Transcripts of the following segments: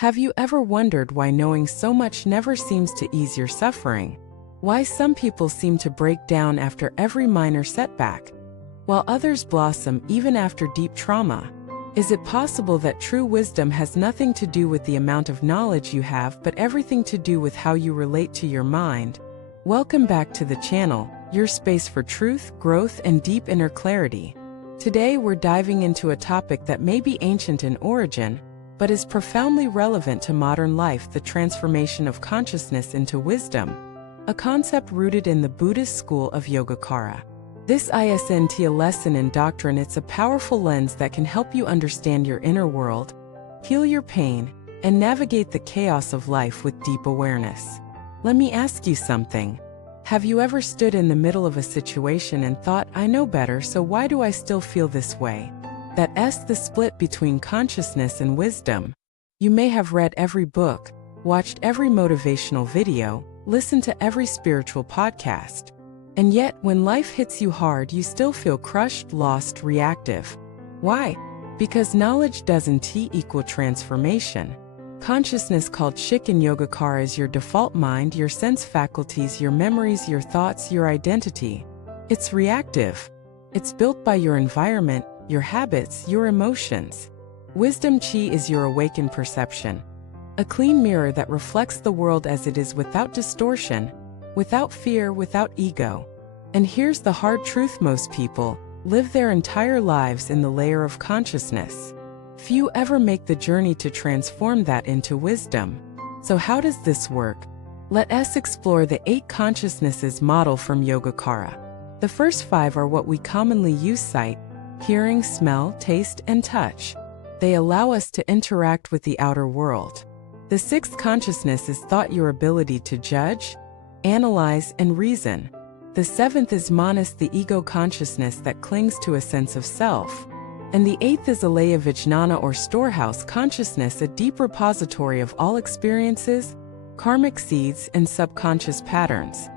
Have you ever wondered why knowing so much never seems to ease your suffering? Why some people seem to break down after every minor setback, while others blossom even after deep trauma? Is it possible that true wisdom has nothing to do with the amount of knowledge you have, but everything to do with how you relate to your mind? Welcome back to the channel, your space for truth, growth, and deep inner clarity. Today we're diving into a topic that may be ancient in origin, but is profoundly relevant to modern life: the transformation of consciousness into wisdom, a concept rooted in the Buddhist school of Yogacara. This isn't a lesson in doctrine, it's a powerful lens that can help you understand your inner world, heal your pain, and navigate the chaos of life with deep awareness. Let me ask you something. Have you ever stood in the middle of a situation and thought, I know better, so why do I still feel this way? That's the split between consciousness and wisdom. You may have read every book, watched every motivational video, listened to every spiritual podcast. And yet, when life hits you hard, you still feel crushed, lost, reactive. Why? Because knowledge doesn't equal transformation. Consciousness, called Qigong in Yogacara, is your default mind, your sense faculties, your memories, your thoughts, your identity. It's reactive. It's built by your environment, your habits, your emotions. Wisdom Qi is your awakened perception, a clean mirror that reflects the world as it is, without distortion, without fear, without ego. And here's the hard truth: most people live their entire lives in the layer of consciousness. Few ever make the journey to transform that into wisdom. So how does this work? Let us explore the 8 consciousnesses model from Yogacara. The first 5 are what we commonly use: sight, hearing, smell, taste, and touch. They allow us to interact with the outer world. The 6th consciousness is thought, your ability to judge, analyze, and reason. The 7th is manas, the ego consciousness that clings to a sense of self. And the 8th is eliminatekarma, or storehouse consciousness, a deep repository of all experiences, karmic seeds, and subconscious patterns.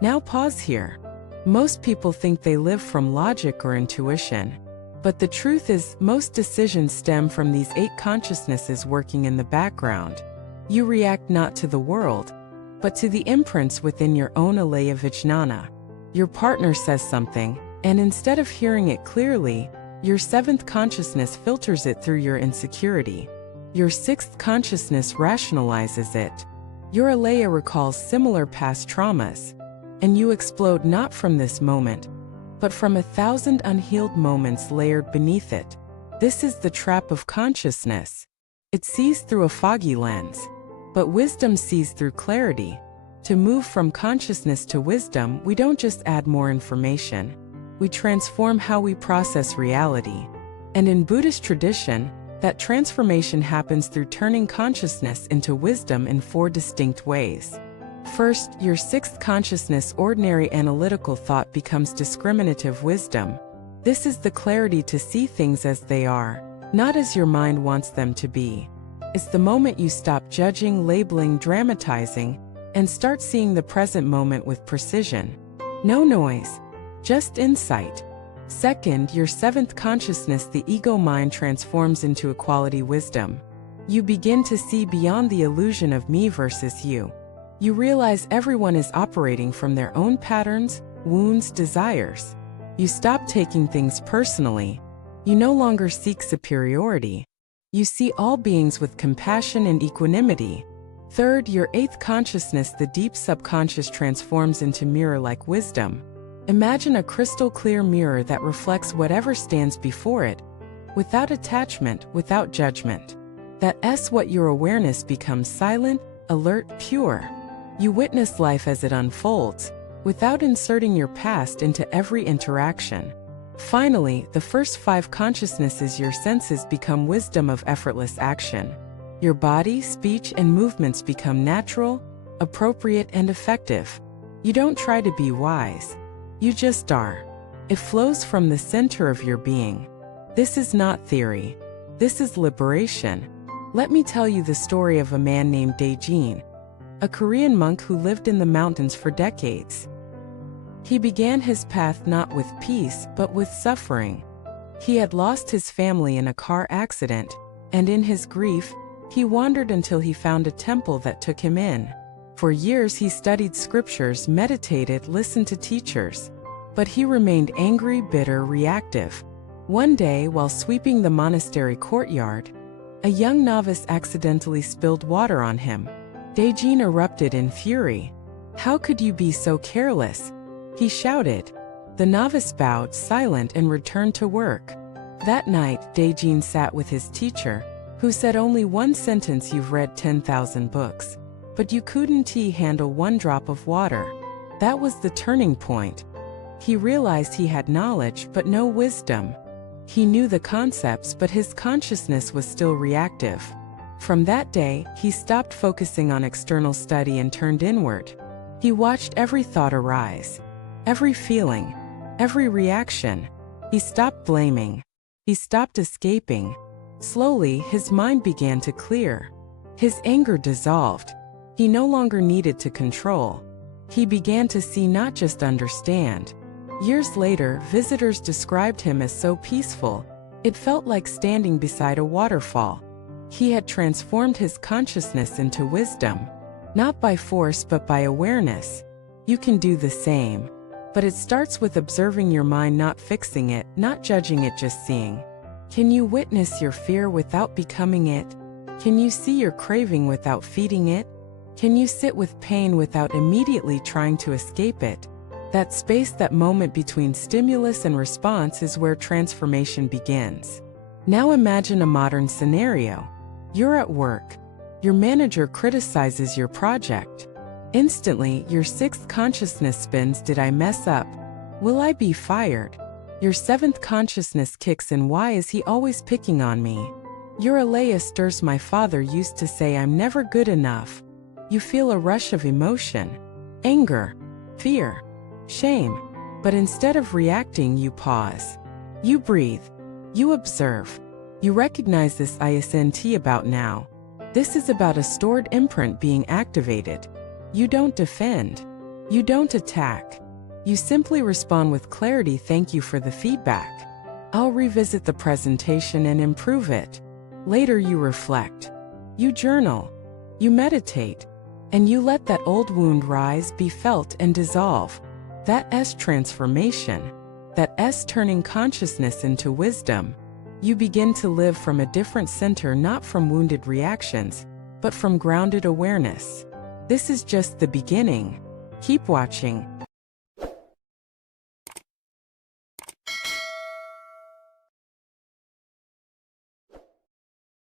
Now pause here. Most people think they live from logic or intuition. But the truth is, most decisions stem from these 8 consciousnesses working in the background. You react not to the world, but to the imprints within your own eliminatekarma. Your partner says something, and instead of hearing it clearly, your 7th consciousness filters it through your insecurity. Your 6th consciousness rationalizes it. Your eliminatekarma recalls similar past traumas, and you explode not from this moment, but from 1,000 unhealed moments layered beneath it. This is the trap of consciousness. It sees through a foggy lens, but wisdom sees through clarity. To move from consciousness to wisdom, we don't just add more information. We transform how we process reality. And in Buddhist tradition, that transformation happens through turning consciousness into wisdom in 4 distinct ways. First, your 6th consciousness, ordinary analytical thought, becomes discriminative wisdom. This is the clarity to see things as they are, not as your mind wants them to be. It's the moment you stop judging, labeling, dramatizing, and start seeing the present moment with precision. No noise, just insight. Second, your 7th consciousness, the ego mind, transforms into equality wisdom. You begin to see beyond the illusion of me versus you. You realize everyone is operating from their own patterns, wounds, desires. You stop taking things personally. You no longer seek superiority. You see all beings with compassion and equanimity. Third, your 8th consciousness, the deep subconscious, transforms into mirror-like wisdom. Imagine a crystal-clear mirror that reflects whatever stands before it, without attachment, without judgment. That's what your awareness becomes: silent, alert, pure. You witness life as it unfolds, without inserting your past into every interaction. Finally, the first 5 consciousnesses, your senses, become wisdom of effortless action. Your body, speech, and movements become natural, appropriate, and effective. You don't try to be wise. You just are. It flows from the center of your being. This is not theory. This is liberation. Let me tell you the story of a man named Daejin, a Korean monk who lived in the mountains for decades. He began his path not with peace, but with suffering. He had lost his family in a car accident, and in his grief, He wandered until he found a temple that took him in. For years he studied scriptures, meditated, listened to teachers. But he remained angry, bitter, reactive. One day, while sweeping the monastery courtyard, a young novice accidentally spilled water on him. Daejin erupted in fury. "How could you be so careless?" he shouted. The novice bowed, silent, and returned to work. That night, Daejin sat with his teacher, who said only one sentence: "You've read 10,000 books, but you couldn't handle one drop of water." That was the turning point. He realized he had knowledge but no wisdom. He knew the concepts, but his consciousness was still reactive. From that day, he stopped focusing on external study and turned inward. He watched every thought arise, every feeling, every reaction. He stopped blaming. He stopped escaping. Slowly, his mind began to clear. His anger dissolved. He no longer needed to control. He began to see, not just understand. Years later, visitors described him as so peaceful, it felt like standing beside a waterfall. He had transformed his consciousness into wisdom. Not by force but by awareness. You can do the same. But it starts with observing your mind, not fixing it, not judging it, just seeing. Can you witness your fear without becoming it? Can you see your craving without feeding it? Can you sit with pain without immediately trying to escape it? That space, that moment between stimulus and response, is where transformation begins. Now imagine a modern scenario. You're at work. Your manager criticizes your project. Instantly, your sixth consciousness spins: did I mess up? Will I be fired? Your seventh consciousness kicks in: why is he always picking on me? Your alaya stirs: my father used to say I'm never good enough. You feel a rush of emotion. Anger, fear, shame. But instead of reacting, you pause. You breathe. You observe. You recognize this isn't about now. This is about a stored imprint being activated. You don't defend. You don't attack. You simply respond with clarity: thank you for the feedback. I'll revisit the presentation and improve it. Later you reflect. You journal. You meditate. And you let that old wound rise, be felt, and dissolve. That's transformation. That's turning consciousness into wisdom. You begin to live from a different center, not from wounded reactions, but from grounded awareness. This is just the beginning. Keep watching.